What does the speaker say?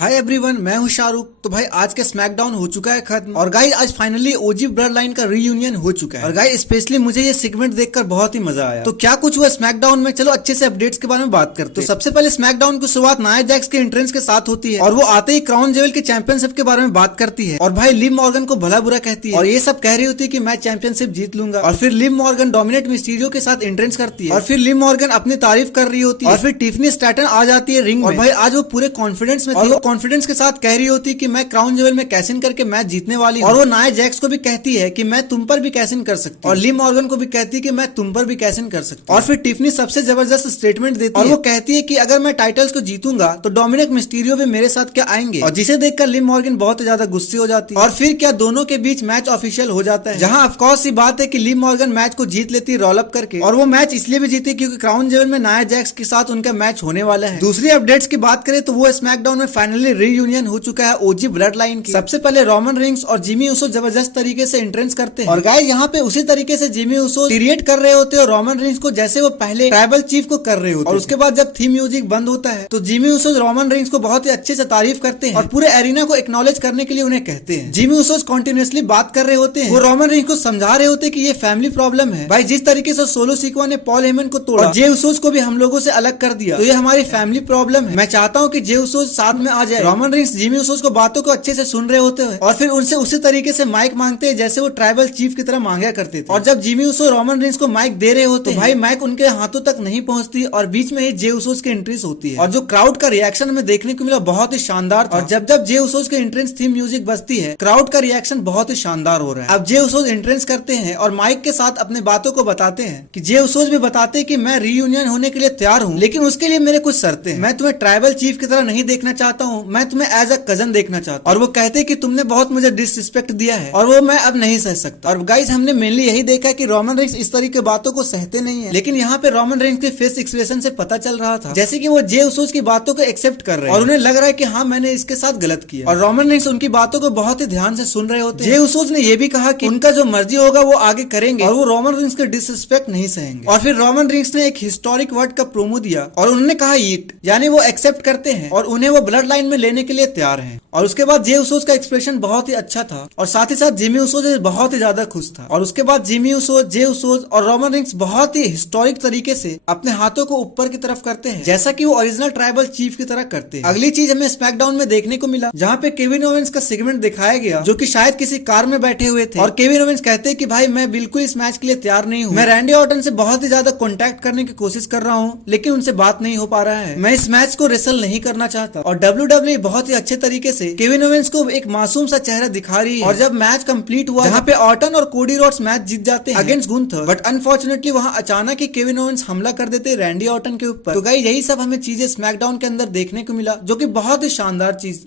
Hi everyone, मैं हूं शाहरुख। तो भाई आज का स्मैकडाउन हो चुका है खत्म और गाइस आज फाइनली ओजी ब्लड लाइन का रीयूनियन हो चुका है। और गाइस स्पेशली मुझे ये सेगमेंट देखकर बहुत ही मजा आया। तो क्या कुछ हुआ स्मैकडाउन में, चलो अच्छे से अपडेट्स के बारे में बात करते हैं। तो सबसे पहले स्मैकडाउन की शुरुआत नाया जैक्स के एंट्रेंस के साथ होती है और वो आते ही क्राउन जेवल के चैंपियनशिप के बारे में बात करती है और भाई लिव मॉर्गन को भला बुरा कहती है और ये सब कह रही होती है कि मैं चैंपियनशिप जीत लूंगा। और फिर लिव मॉर्गन डोमिनेट मिस्टीरियो के साथ एंट्रेंस करती है और फिर लिव मॉर्गन अपनी तारीफ कर रही होती है और फिर टिफनी स्टैटन आ जाती है रिंग में। और भाई आज वो पूरे कॉन्फिडेंस में थी और वो कॉन्फिडेंस के साथ कह रही होती कि मैं क्राउन जेवल में कैश इन करके मैच जीतने वाली हूं। और वो नाया जैक्स को भी कहती है कि मैं तुम पर भी कैश इन कर सकती हूं और लिव मॉर्गन को भी कहती है कि मैं तुम पर भी कैश इन कर सकती हूं। और फिर टिफनी सबसे जबरदस्त स्टेटमेंट देती है और वो कहती है कि अगर मैं टाइटल्स को जीतूंगा तो डोमिनिक मिस्टीरियो भी मेरे साथ क्या आएंगे। और जिसे देखकर लिव मॉर्गन बहुत ज्यादा गुस्से हो जाती है और फिर क्या दोनों के बीच मैच ऑफिशियल हो जाता है, जहां ऑफकोर्स सी बात है कि लिव मॉर्गन मैच को जीत लेती है रोल अप करके। और वो मैच इसलिए भी जीती क्योंकि क्राउन जेवल में नाया जैक्स के साथ उनका मैच होने वाला है। दूसरी अपडेट्स की बात करें तो वो स्मैकडाउन में फाइनली रीयूनियन हो चुका है ओजी ब्लड लाइन की। सबसे पहले रोमन रिंग्स और जिमी उसो जबरदस्त तरीके से एंट्रेंस करते हैं और गाइस यहाँ पे उसी तरीके से जिमी उसो क्रिएट कर रहे होते हैं और रोमन रिंग्स को जैसे वो पहले ट्राइबल चीफ को कर रहे होते हैं। और उसके बाद जब थीम म्यूजिक बंद होता है तो जिमी उसो रोमन रिंग्स को बहुत ही अच्छे से तारीफ करते हैं और पूरे एरिना को एक्नॉलेज करने के लिए उन्हें कहते हैं। जिमी उसो कॉन्टिन्यूसली बात कर रहे होते हैं, वो रोमन रिंग्स को समझा रहे होते हैं कि ये फैमिली प्रॉब्लम है। भाई जिस तरीके से सोलो सिक्वा ने पॉल हेमन को तोड़ा और जे उसोस को भी हम लोगों से अलग कर दिया तो ये हमारी फैमिली प्रॉब्लम है। मैं चाहता हूँ कि जे उसोस साथ में आ जाए। रोमन रिंग्स जिमी उसोस को बातों को अच्छे से सुन रहे होते हैं और फिर उनसे उसी तरीके से माइक मांगते हैं जैसे वो ट्राइबल चीफ की तरह मांगा करते थे। और जब जिमी उसो रोमन रिंग्स को माइक दे रहे होते हैं भाई माइक उनके हाथों तक नहीं पहुंचती और बीच में ही जे उसोस की एंट्रीज होती है और जो क्राउड का रिएक्शन हमें देखने को मिला बहुत ही शानदार था। और जब जब जे उसोस के एंट्रेंस थीम म्यूजिक बजती है क्राउड का रिएक्शन बहुत ही शानदार हो रहा है। अब जे उसोस एंट्रेंस करते हैं और माइक के साथ अपने बातों को बताते हैं कि जे उसोस भी बताते हैं कि मैं रीयूनियन होने के लिए तैयार हूँ, लेकिन उसके लिए मेरे कुछ शर्तें हैं। मैं तुम्हें ट्राइबल चीफ की तरह नहीं देखना चाहता हूँ, मैं तुम्हें एज अ कजन देखना चाहता हूँ। और वो कहते हैं कि तुमने बहुत मुझे डिसरिस्पेक्ट दिया है और वो मैं अब नहीं सह सकता। और गाइस हमने मेनली यही देखा कि रोमन रिंग्स इस तरह की बातों को सहते नहीं है, लेकिन यहाँ पे रोमन रिंग्स के फेस एक्सप्रेशन से पता चल रहा था जैसे कि वो जे उसोस की बातों को एक्सेप्ट कर रहे हैं और उन्हें लग रहा है कि हाँ मैंने इसके साथ गलत किया। और रोमन रिंग्स उनकी बातों को बहुत ही ध्यान से सुन रहे होते हैं। जे उसोस ने यह भी कहा कि उनका जो मर्जी होगा वो आगे करेंगे और वो रोमन रिंग्स के डिसरिस्पेक्ट नहीं सहेंगे। और फिर रोमन रिंग्स ने एक हिस्टोरिक वर्ड का प्रोमो दिया और उन्होंने कहा ईट, यानी वो एक्सेप्ट करते हैं और उन्हें वो ब्लड लाइन में लेने के लिए तैयार हैं। और उसके बाद जे उसोस का एक्सप्रेशन बहुत ही अच्छा था और साथ ही साथ जिमी उसोस बहुत ही ज्यादा खुश था। और उसके बाद जिमी उसोस, जे उसोस और रोमन रिंग्स बहुत ही हिस्टोरिक तरीके से अपने हाथों को ऊपर की तरफ करते हैं जैसा कि वो ओरिजिनल ट्राइबल चीफ की तरह करते हैं। अगली चीज हमें स्मैकडाउन में देखने को मिला जहाँ पे केविन ओवेंस का सेगमेंट दिखाया गया जो कि शायद किसी कार में बैठे हुए थे और केविन ओवेंस कहते हैं कि भाई मैं बिल्कुल इस मैच के लिए तैयार नहीं हूँ, मैं रैंडी ऑर्टन से बहुत ही ज्यादा कॉन्टैक्ट करने की कोशिश कर रहा हूँ लेकिन उनसे बात नहीं हो पा रहा है, मैं इस मैच को रेसल नहीं करना चाहता। और WWE बहुत ही अच्छे तरीके से केविन ओवेंस को एक मासूम सा चेहरा दिखा रही है। और जब मैच कंप्लीट हुआ जहाँ पे ऑर्टन और कोडी रोड्स मैच जीत जाते हैं अगेंस्ट गुंथर, बट अनफॉर्चुनेटली वहाँ अचानक ही केविन ओवेंस हमला कर देते रैंडी ऑर्टन के ऊपर। तो गाइस यही सब हमें चीजें स्मैकडाउन के अंदर देखने को मिला जो कि बहुत ही शानदार चीज